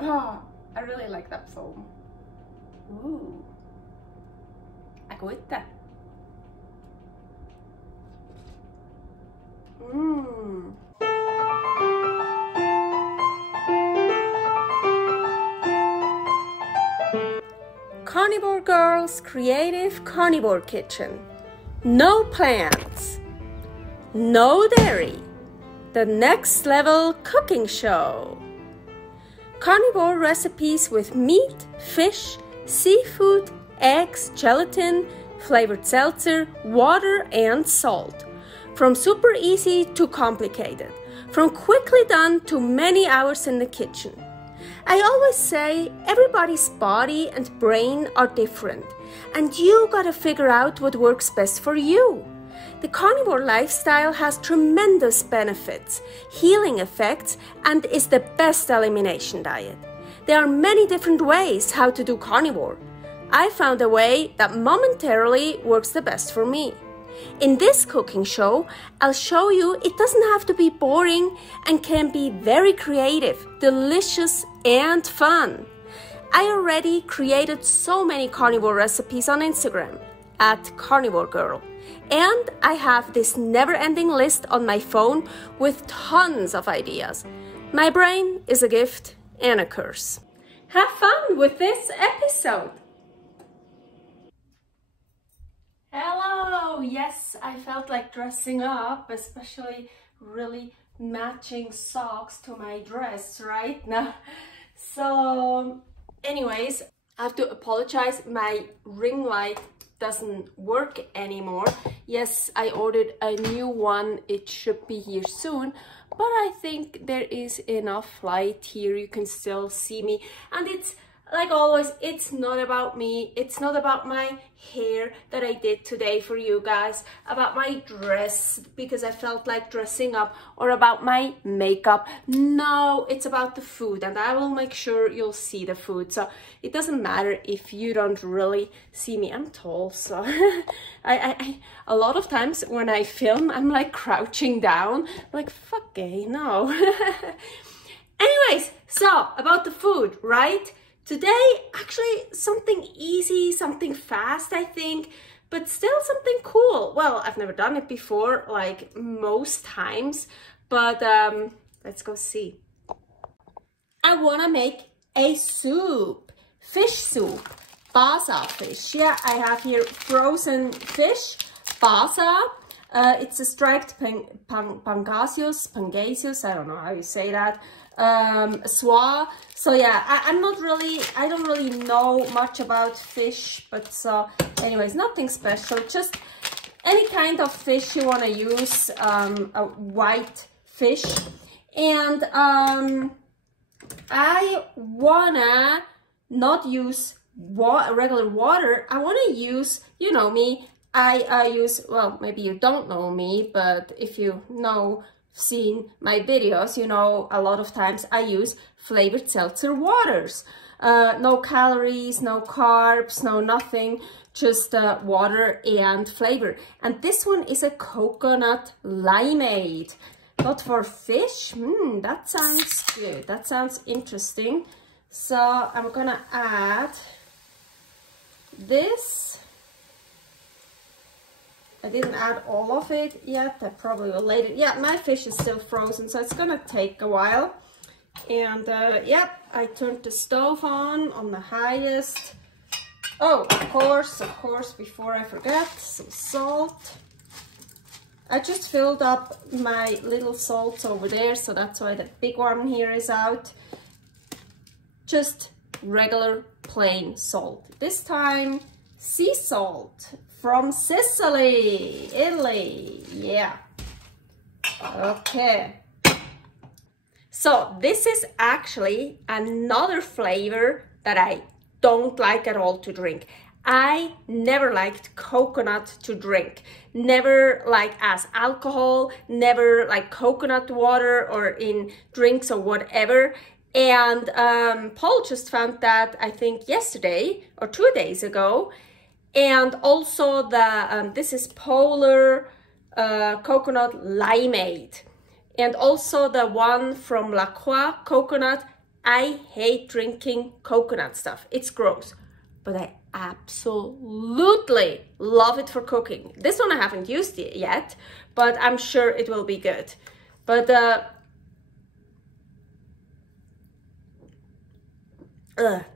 Oh, I really like that foam. Ooh. Agüita. Mmm. Karnivor Girl's Creative Carnivore Kitchen. No plants, no dairy, the next level cooking show. Carnivore recipes with meat, fish, seafood, eggs, gelatin, flavored seltzer, water and salt. From super easy to complicated, from quickly done to many hours in the kitchen. I always say everybody's body and brain are different, and you gotta figure out what works best for you. The carnivore lifestyle has tremendous benefits, healing effects, and is the best elimination diet. There are many different ways how to do carnivore. I found a way that momentarily works the best for me. In this cooking show, I'll show you it doesn't have to be boring and can be very creative, delicious and fun. I already created so many carnivore recipes on Instagram at karnivorgirl, and I have this never-ending list on my phone with tons of ideas. My brain is a gift and a curse. Have fun with this episode! Hello! Yes, I felt like dressing up, especially really matching socks to my dress right now. So, anyways, I have to apologize. My ring light doesn't work anymore. Yes, I ordered a new one. It should be here soon. But I think there is enough light here. You can still see me. And it's like always, it's not about me, it's not about my hair that I did today for you guys, about my dress because I felt like dressing up, or about my makeup. No, it's about the food, and I will make sure you'll see the food. So it doesn't matter if you don't really see me. I'm tall, so I a lot of times when I film, I'm like crouching down, like fuck gay, no. Anyways, so about the food, right? Today, actually something easy, something fast, I think, but still something cool. Well, I've never done it before, like most times, but let's go see. I wanna make a soup, fish soup, Basa fish. Yeah, I have here frozen fish, Basa. It's a striped pangasius, I don't know how you say that. Soie. So yeah, I don't really know much about fish, but so anyways, nothing special, just any kind of fish you want to use, a white fish. And I wanna not use regular water. I want to use, you know me, I use, well, maybe you don't know me, but if you know, seen my videos, you know a lot of times I use flavored seltzer waters. No calories, no carbs, no nothing, just water and flavor. And this one is a coconut limeade. But for fish, that sounds good. That sounds interesting. So I'm gonna add this. I didn't add all of it yet. I probably will later. Yeah, my fish is still frozen, so it's gonna take a while. And yep, I turned the stove on the highest. Oh, of course, before I forget, some salt. I just filled up my little salts over there, so that's why the big one here is out. Just regular plain salt. This time, sea salt. From Sicily, Italy, yeah. Okay. So this is actually another flavor that I don't like at all to drink. I never liked coconut to drink. Never like as alcohol, never like coconut water or in drinks or whatever. And Paul just found that, I think yesterday or 2 days ago. And also the this is Polar Coconut Limeade, and also the one from La Croix, coconut I hate drinking coconut stuff. It's gross, but I absolutely love it for cooking. This one I haven't used it yet, but I'm sure it will be good. But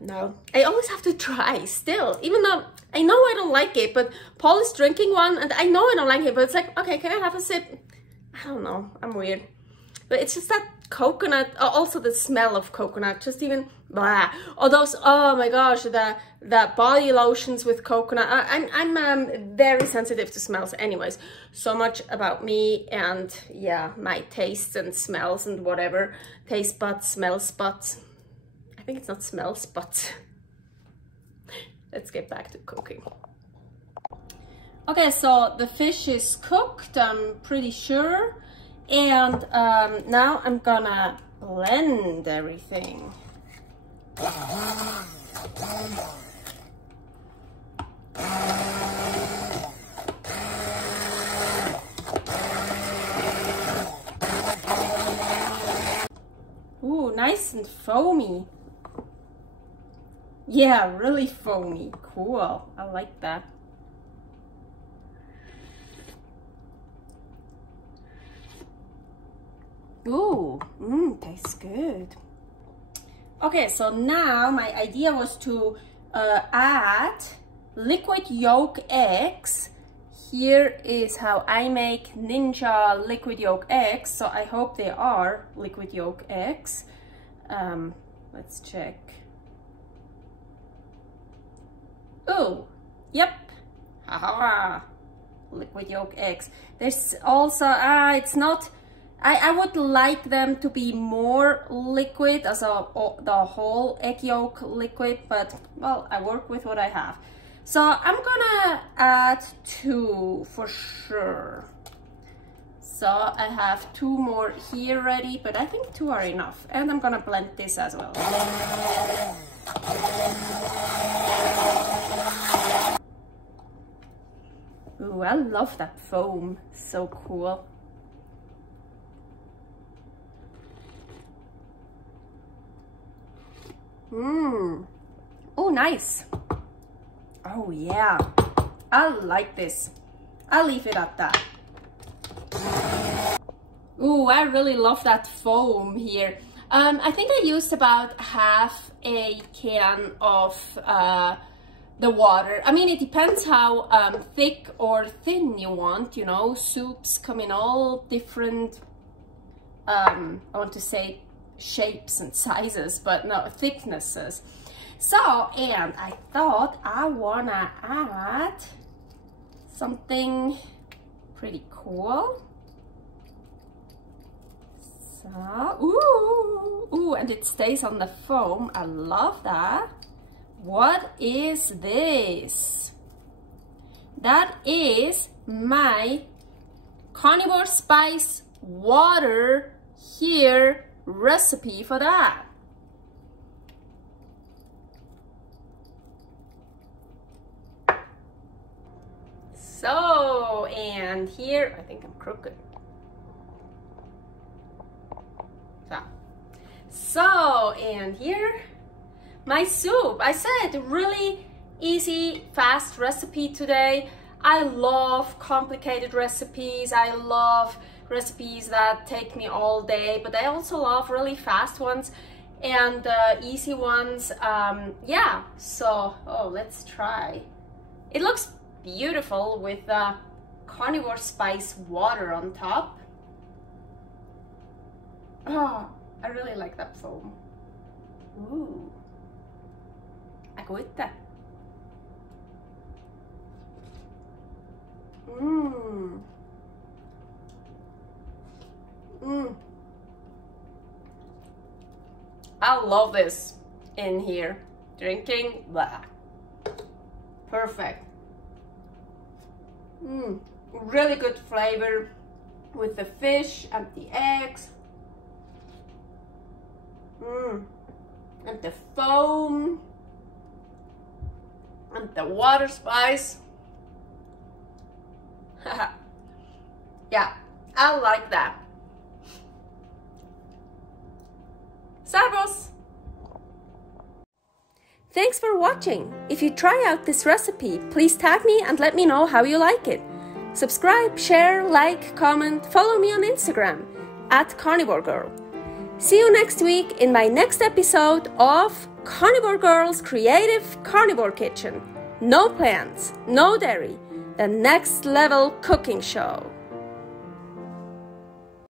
no, I always have to try still, even though I know I don't like it, but Paul is drinking one and I know I don't like it, but it's like, okay, can I have a sip? I don't know, I'm weird. But it's just that coconut, also the smell of coconut, just even blah. Or those, oh my gosh, the body lotions with coconut. I'm very sensitive to smells anyways. So much about me and yeah, my tastes and smells and whatever. Taste buds, smell buds. I think it's not smells, but let's get back to cooking. Okay, so the fish is cooked, I'm pretty sure. And now I'm gonna blend everything. Ooh, nice and foamy. Yeah, really foamy. Cool. I like that. Ooh, tastes good. Okay, so now my idea was to add liquid yolk eggs. Here is how I make Ninja liquid yolk eggs. So I hope they are liquid yolk eggs. Let's check. Oh, yep. Haha. Liquid yolk eggs. There's also, it's not, I would like them to be more liquid, as the whole egg yolk liquid, but well, I work with what I have. So I'm gonna add 2 for sure. So I have 2 more here ready, but I think 2 are enough. And I'm gonna blend this as well. Ooh, I love that foam, so cool. Oh, nice. Oh yeah, I like this. I'll leave it at that. Ooh, I really love that foam here. I think I used about half a can of the water. I mean, it depends how thick or thin you want, you know. Soups come in all different, I want to say shapes and sizes, but no, thicknesses. So, and I thought I wanna add something pretty cool. So, ooh, and it stays on the foam. I love that. What is this? That is my Carnivore Spice Water here recipe for that. So, and here, I think I'm crooked. So, and here, my soup. I said really easy, fast recipe today. I love complicated recipes. I love recipes that take me all day, but I also love really fast ones and easy ones. Yeah, so, oh, let's try. It looks beautiful with Carnivore Spice Water on top. Oh, I really like that foam. Ooh, agüita. I love this in here. Drinking, blah. Perfect. Really good flavor with the fish and the eggs. And the foam and the water spice. Yeah, I like that. Servus! Thanks for watching. If you try out this recipe, please tag me and let me know how you like it. Subscribe, share, like, comment, follow me on Instagram @karnivorgirl. See you next week in my next episode of Karnivore Girl's Creative Carnivore Kitchen. No plants, no dairy, the next level cooking show.